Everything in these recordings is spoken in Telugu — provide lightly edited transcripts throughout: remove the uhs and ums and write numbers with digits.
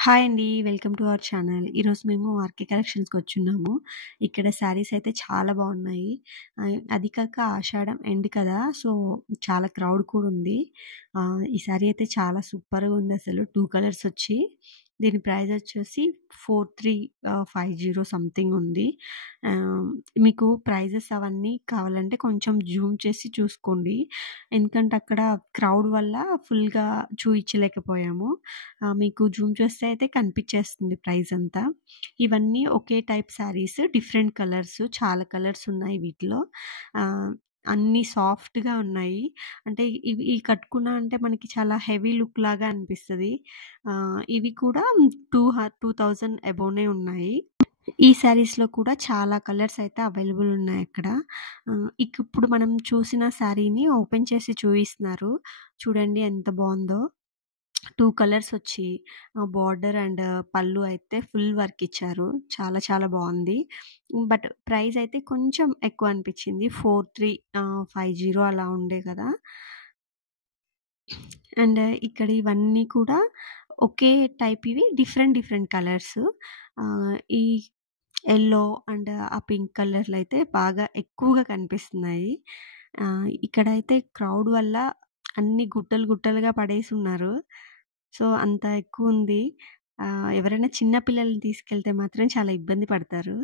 హాయ్ అండి. Welcome to our channel. ఈరోజు మేము ఆర్‌కే కలెక్షన్స్‌కొచ్చున్నాము. ఇక్కడ శారీస్ అయితే చాలా బాగున్నాయి. అది కాక ఆషాఢం ఎండ్ కదా! సో, చాలా క్రౌడ్ కూడా ఉంది. ఈ శారీ అయితే చాలా సూపర్‌గా ఉందసలు. 2 కలర్స్ వచ్చి దీని ప్రైస్ వచ్చేసి 4350 సంథింగ్ ఉంది. ఆహ్, మీకు ప్రైజెస్ అవన్నీ కావాలంటే కొంచెం జూమ్ చేసి చూసుకోండి. ఎందుకంటే అక్కడ క్రౌడ్ వల్ల ఫుల్‌గా చూయించలేకపోయాము. మీకు జూమ్ చేస్తే అయితే కనిపిచ్చేస్తుంది ప్రైస్ అంతా. ఇవన్నీ ఒకే టైప్ శారీస్. Different colours. చాలా కలర్స్ ఉన్నాయి వీటిలో. ఆహ్, అన్నీ సాఫ్ట్‌గా ఉన్నాయి. అంటే ఇవి కట్టుకున్నా అంటే మనకి చాలా హెవీ లుక్ లాగా అనిపిస్తది. ఇవి కూడా 2000 అబోనే ఉన్నాయి. ఈ శారీస్‌లో కూడా చాలా కలర్స్ అయితే అవైలబుల్ ఉన్నాయక్కడ. ఇప్పుడు మనం చూసిన శారీని ఓపెన్ చేసి చూయిస్తున్నారు. చూడండి ఎంత బావుందో. 2 కలర్స్ వచ్చి బార్డర్ అండ్ పళ్ళు అయితే ఫుల్ వర్క్ ఇచ్చారు. చాలా చాలా బావుంది. బట్ ప్రైస్ అయితే కొంచెం ఎక్కువ అనిపిచ్చింది. 4350 అలా ఉండే కదా! అండ్ ఇక్కడ ఇవన్నీ కూడా ఒకే టైప్ ఇవి డిఫరెంట్ డిఫరెంట్ కలర్స్. ఈ యెల్లో అండ్ ఆ పింక్ కలర్‌లో అయితే బాగా ఎక్కువగా కనిపిస్తున్నాయి. ఇక్కడైతే క్రౌడ్ వల్ల అన్ని గుట్టలు గుట్టలుగా పడేసున్నారు. సో, అంత ఎక్కువుంది. ఎవరైనా చిన్న పిల్లల్ని తీసుకెళ్తే మాత్రం చాలా ఇబ్బంది పడతారు.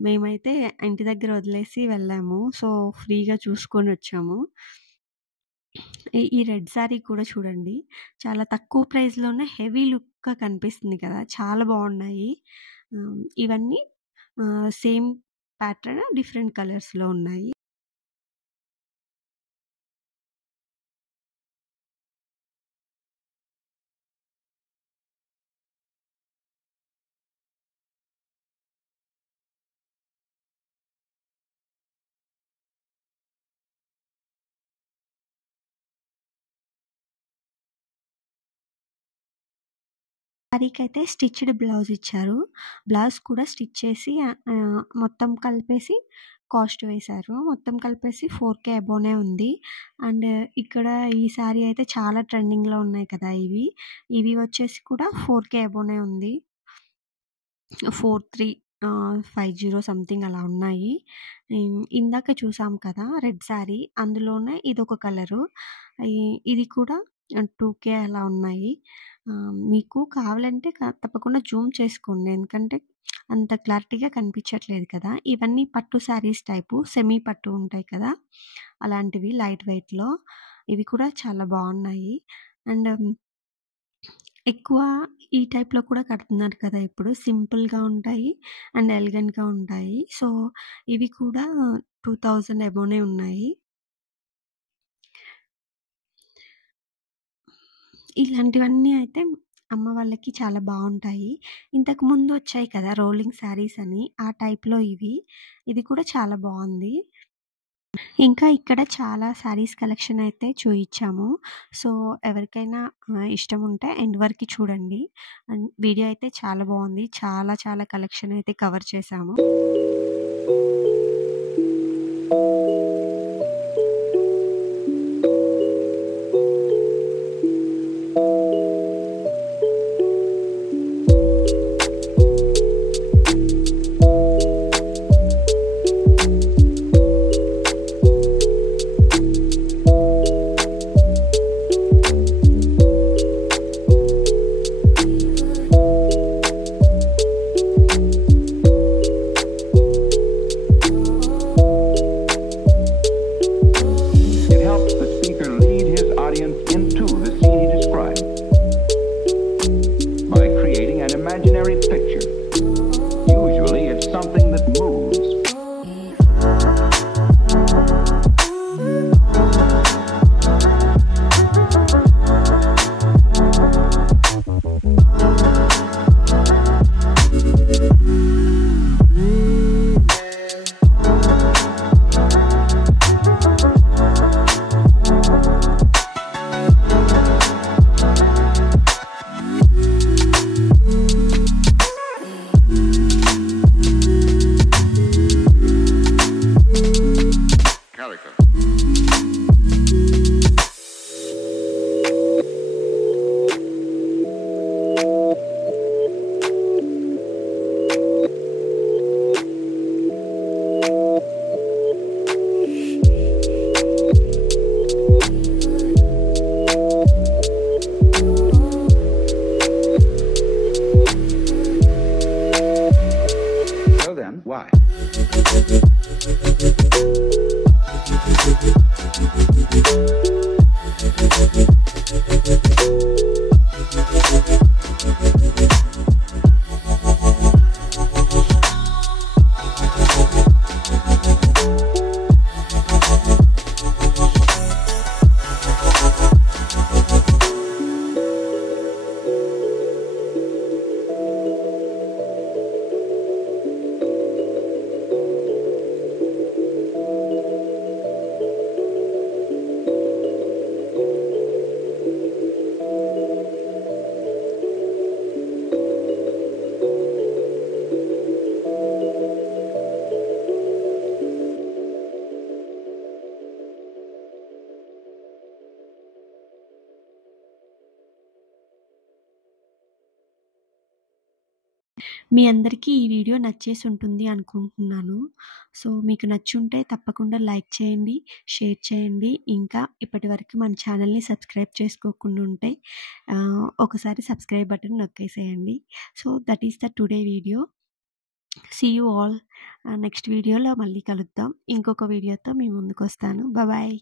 మేమైతే ఇంటి దగ్గర వదిలేసి వెళ్ళాము. సో, ఫ్రీగా చూసుకొనొచ్చాము. ఈ రెడ్ శారీ కూడా చూడండి. చాలా తక్కువ ప్రైస్‌లోనే హెవీ లుక్‌గా కనిపిస్తుంది కదా! చాలా బావున్నాయి. ఇవన్నీ సేమ్ ప్యాటర్న్ డిఫరెంట్ కలర్స్‌లో ఉన్నాయి. శారీకైతే స్టిచ్డ్ బ్లౌజ్ ఇచ్చారు. బ్లౌజ్ కూడా స్టిచ్ చేసి మొత్తం కలిపేసి కాస్ట్ వేశారు. మొత్తం కలిపేసి 4,000 అబోనే ఉంది. అండ్ ఇక్కడ ఈ శారీ అయితే చాలా ట్రెండింగ్‌లో ఉన్నాయి కదా! ఇవి వచ్చేసి కూడా 4,000 అబోనే ఉంది. 50 సంథింగ్ అలా ఉన్నాయి. ఇందాక చూసాం కదా! రెడ్ శారీ అందులోనే ఇదొక కలరు. ఇ ఇది కూడా 2,000 అలా ఉన్నాయి. మీకు కావాలంటే తప్పకుండా జూమ్ చేసుకోండి. ఎందుకంటే అంత క్లారిటీగా కనిపించట్లేదు కదా! ఇవన్నీ పట్టు శారీస్ టైపు సెమీ పట్టు ఉంటాయి కదా! అలాంటివి లైట్ వెయిట్‌లో. ఇవి కూడా చాలా బావున్నాయి. అండ్ ఎక్కువ ఈ టైప్‌లో కూడా కడుతున్నారు కదా! ఇప్పుడు సింపుల్‌గా ఉంటాయి అండ్ ఎలిగెంట్‌గా ఉంటాయి. సో, ఇవి కూడా 2000 అబోనే ఉన్నాయి. ఇలాంటివన్నీ అయితే అమ్మ వాళ్ళకి చాలా బావుంటాయి. ఇంతకుముందు వచ్చాయి కదా! రోలింగ్ శారీస్ అని ఆ టైప్‌లో ఇవి. ఇది కూడా చాలా బావుంది. ఇంకా ఇక్కడ చాలా శారీస్ కలెక్షన్ అయితే చూయించాము. సో, ఎవరికైనా ఇష్టం ఉంటే ఎండ్ వరకి చూడండి. అండ్ వీడియో అయితే చాలా బావుంది. చాలా చాలా కలెక్షన్ అయితే కవర్ చేశాము. మీ అందరికీ ఈ వీడియో నచ్చేసి ఉంటుంది అనుకుంటున్నాను. సో, మీకు నచ్చుంటే తప్పకుండా లైక్ చేయండి, షేర్ చేయండి. ఇంకా ఇప్పటివరకు మన ఛానల్‌ని సబ్స్క్రైబ్ చేసుకోకుండా ఉంటే ఒకసారి సబ్స్క్రైబ్ బటన్ నొక్కేసేయండి. So, that is the today video. See you all. Next వీడియోలో మళ్ళీ కలుద్దాం. ఇంకొక వీడియోతో మీ ముందుకొస్తాను. బాయ్.